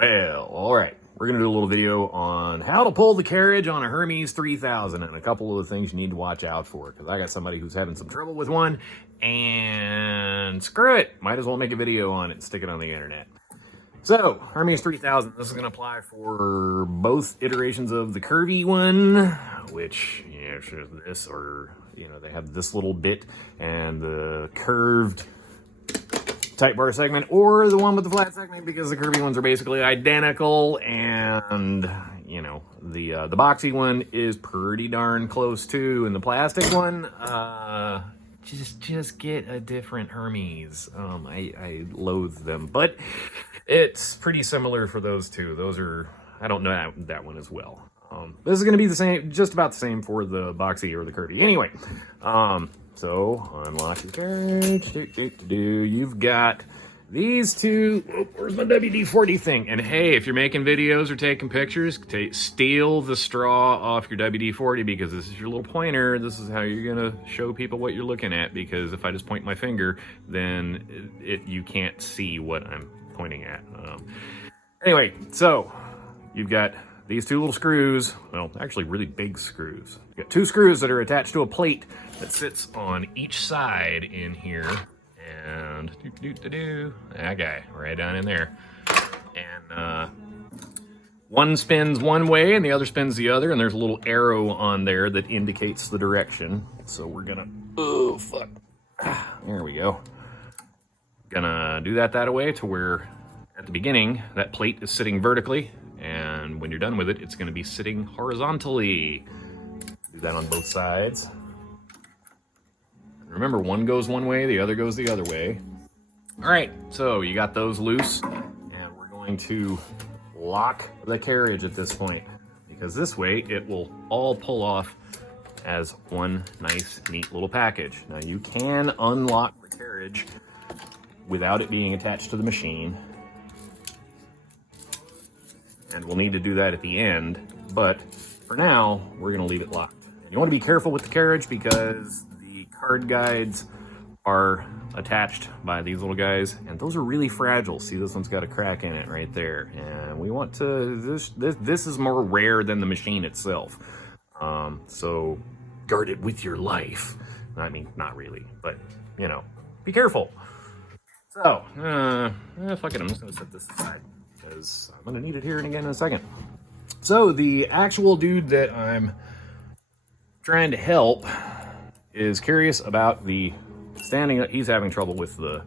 Well, all right. We're going to do a little video on how to pull the carriage on a Hermes 3000 and a couple of the things you need to watch out for, because I got somebody who's having some trouble with one, and screw it. Might as well make a video on it and stick it on the internet. So, Hermes 3000, this is going to apply for both iterations of the curvy one, which, this, or, they have this little bit, and the curved type bar segment, or the one with the flat segment, because the curvy ones are basically identical, and the boxy one is pretty darn close too, and the plastic one, just get a different Hermes. I loathe them, but it's pretty similar for those two. Those are, I don't know that one as well. This is going to be the same, just about the same for the boxy or the curvy. Anyway, so unlock your carriage. You've got these two. Oh, where's my WD-40 thing? And hey, if you're making videos or taking pictures, steal the straw off your WD-40, because this is your little pointer. This is how you're gonna show people what you're looking at, because if I just point my finger, then you can't see what I'm pointing at. Anyway, so you've got these two little screws, well, actually really big screws. You got two screws that are attached to a plate that sits on each side in here. And that guy right down in there. And one spins one way and the other spins the other, and there's a little arrow on there that indicates the direction. So we're gonna, oh fuck, there we go. Gonna do that way to where at the beginning that plate is sitting vertically, and when you're done with it, it's gonna be sitting horizontally. Do that on both sides. Remember, one goes one way, the other goes the other way. All right, so you got those loose, and we're going to lock the carriage at this point, because this way it will all pull off as one nice, neat little package. Now, you can unlock the carriage without it being attached to the machine, and we'll need to do that at the end, but for now, we're gonna leave it locked. You wanna be careful with the carriage, because card guides are attached by these little guys, and those are really fragile. See, this one's got a crack in it right there, and we want to, this is more rare than the machine itself, so guard it with your life. I mean, not really, but be careful. So fuck it, I'm just gonna set this aside because I'm gonna need it here and again in a second. So the actual dude that I'm trying to help is curious about the standing. He's having trouble with the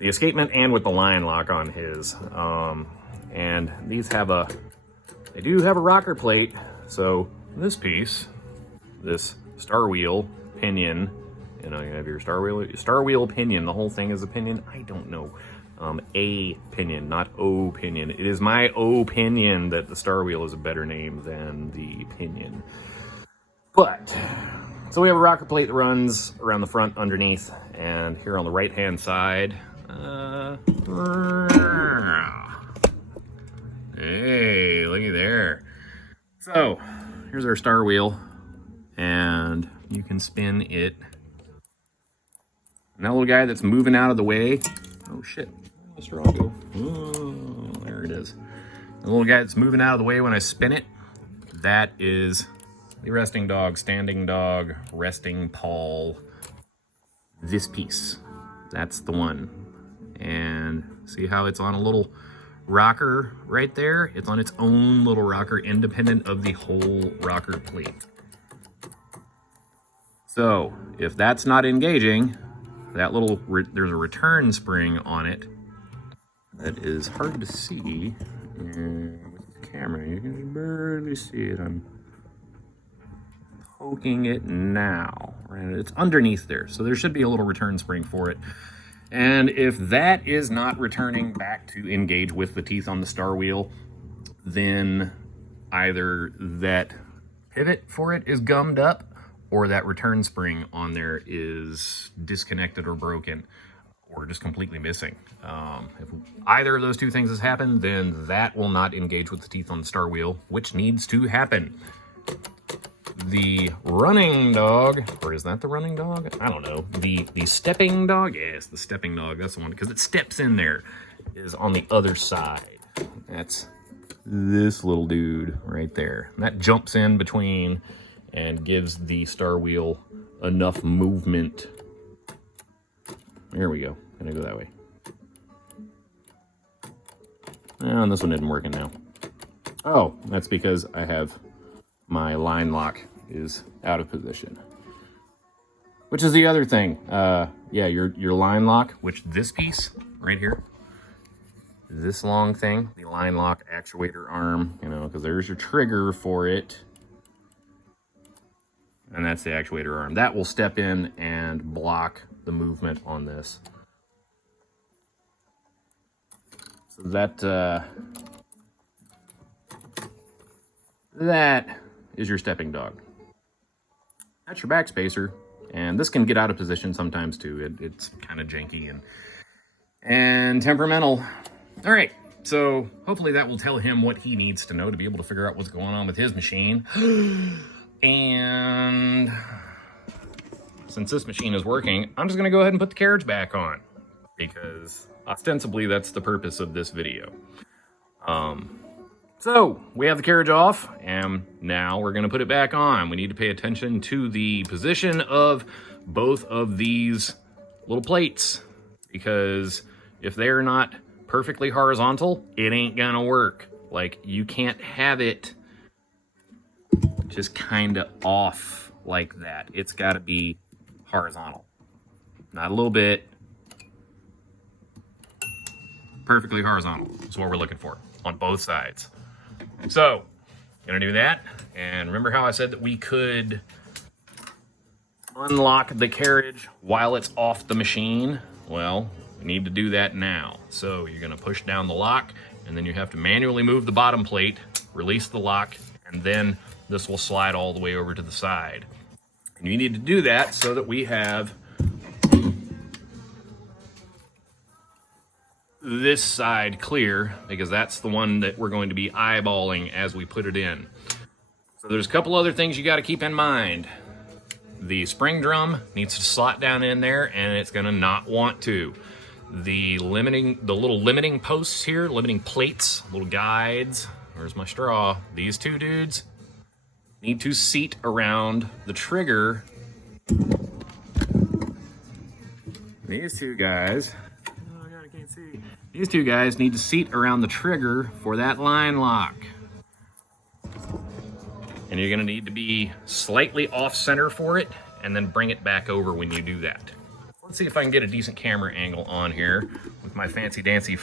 escapement and with the line lock on his. And these they do have a rocker plate. So this piece, this star wheel pinion, you have your star wheel pinion. The whole thing is a pinion. I don't know. A pinion, not O pinion. It is my opinion that the star wheel is a better name than the pinion. But so we have a rocker plate that runs around the front underneath, and here on the right hand side, hey, looky there. So here's our star wheel, and you can spin it. And that little guy that's moving out of the way, oh shit, where'd the straw go? Oh, there it is. The little guy that's moving out of the way when I spin it, that is the resting dog, standing dog, resting pawl, this piece. That's the one. And see how it's on a little rocker right there? It's on its own little rocker, independent of the whole rocker plate. So if that's not engaging, that little, there's a return spring on it that is hard to see with the camera. You can barely see it. I'm poking it now, right? It's underneath there, so there should be a little return spring for it. And if that is not returning back to engage with the teeth on the star wheel, then either that pivot for it is gummed up, or that return spring on there is disconnected or broken, or just completely missing. If either of those two things has happened, then that will not engage with the teeth on the star wheel, which needs to happen. The running dog, or is that the running dog? I don't know. The stepping dog? Yes, the stepping dog, that's the one, because it steps in there, is on the other side. That's this little dude right there. And that jumps in between and gives the star wheel enough movement. There we go. Gonna go that way. Oh, and this one isn't working now. Oh, that's because I have my line lock is out of position. Which is the other thing. Yeah, your line lock, which this piece right here, this long thing, the line lock actuator arm, you know, because there's your trigger for it. And that's the actuator arm. That will step in and block the movement on this. So that is your stepping dog. That's your back spacer. And this can get out of position sometimes too. It's kind of janky and temperamental. All right, so hopefully that will tell him what he needs to know to be able to figure out what's going on with his machine. And since this machine is working, I'm just gonna go ahead and put the carriage back on because ostensibly that's the purpose of this video. So we have the carriage off and now we're gonna put it back on. We need to pay attention to the position of both of these little plates because if they're not perfectly horizontal, it ain't gonna work. Like you can't have it just kind of off like that. It's gotta be horizontal. Not a little bit. Perfectly horizontal. That's what we're looking for on both sides. So, gonna do that. And remember how I said that we could unlock the carriage while it's off the machine? Well, we need to do that now. So you're gonna push down the lock and then you have to manually move the bottom plate, release the lock, and then this will slide all the way over to the side. And you need to do that so that we have this side clear because that's the one that we're going to be eyeballing as we put it in. So there's a couple other things you got to keep in mind. The spring drum needs to slot down in there and it's going to not want to. The little limiting posts here, limiting plates, little guides. Where's my straw? These two dudes need to seat around the trigger. These two guys, oh God, I can't see. These two guys need to seat around the trigger for that line lock. And you're gonna need to be slightly off center for it and then bring it back over when you do that. Let's see if I can get a decent camera angle on here with my fancy dancy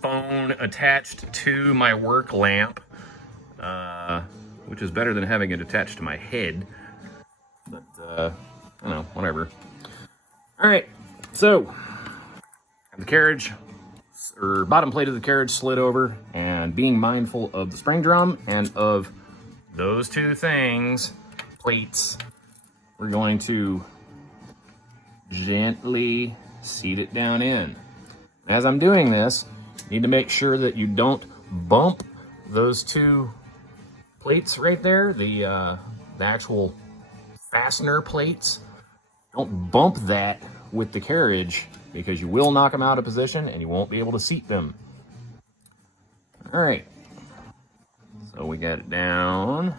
phone attached to my work lamp, which is better than having it attached to my head. But, I don't know, whatever. All right, so the carriage, or bottom plate of the carriage slid over, and being mindful of the spring drum and of those two things, plates, we're going to gently seat it down in. As I'm doing this, you need to make sure that you don't bump those two plates right there, the actual fastener plates. Don't bump that with the carriage because you will knock them out of position and you won't be able to seat them. All right, so we got it down,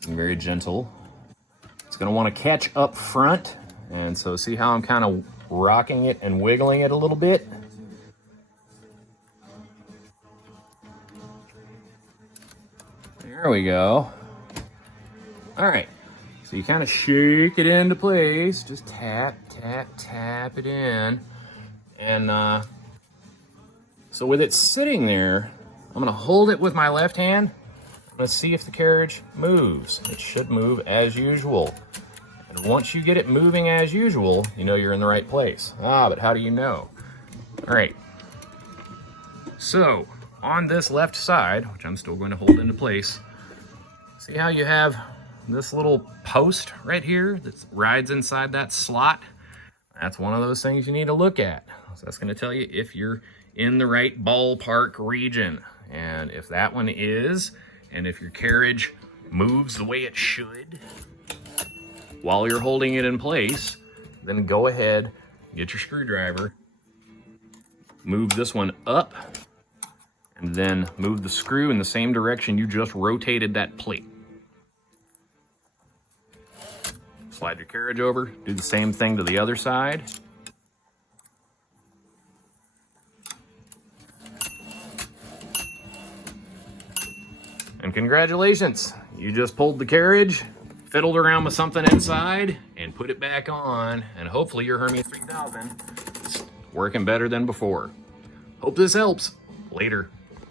very gentle. It's gonna wanna catch up front, and so see how I'm kind of rocking it and wiggling it a little bit? There we go. All right, so you kind of shake it into place, just tap, tap, tap it in. And so with it sitting there, I'm gonna hold it with my left hand. Let's see if the carriage moves. It should move as usual. And once you get it moving as usual, you know you're in the right place. But how do you know? All right. So on this left side, which I'm still going to hold into place, see how you have this little post right here that rides inside that slot? That's one of those things you need to look at. So that's going to tell you if you're in the right ballpark region. And if that one is, and if your carriage moves the way it should while you're holding it in place, then go ahead, get your screwdriver, move this one up, And then move the screw in the same direction you just rotated that plate. Slide your carriage over, do the same thing to the other side. And congratulations, you just pulled the carriage, fiddled around with something inside, and put it back on, and hopefully your Hermes 3000 is working better than before. Hope this helps. Later.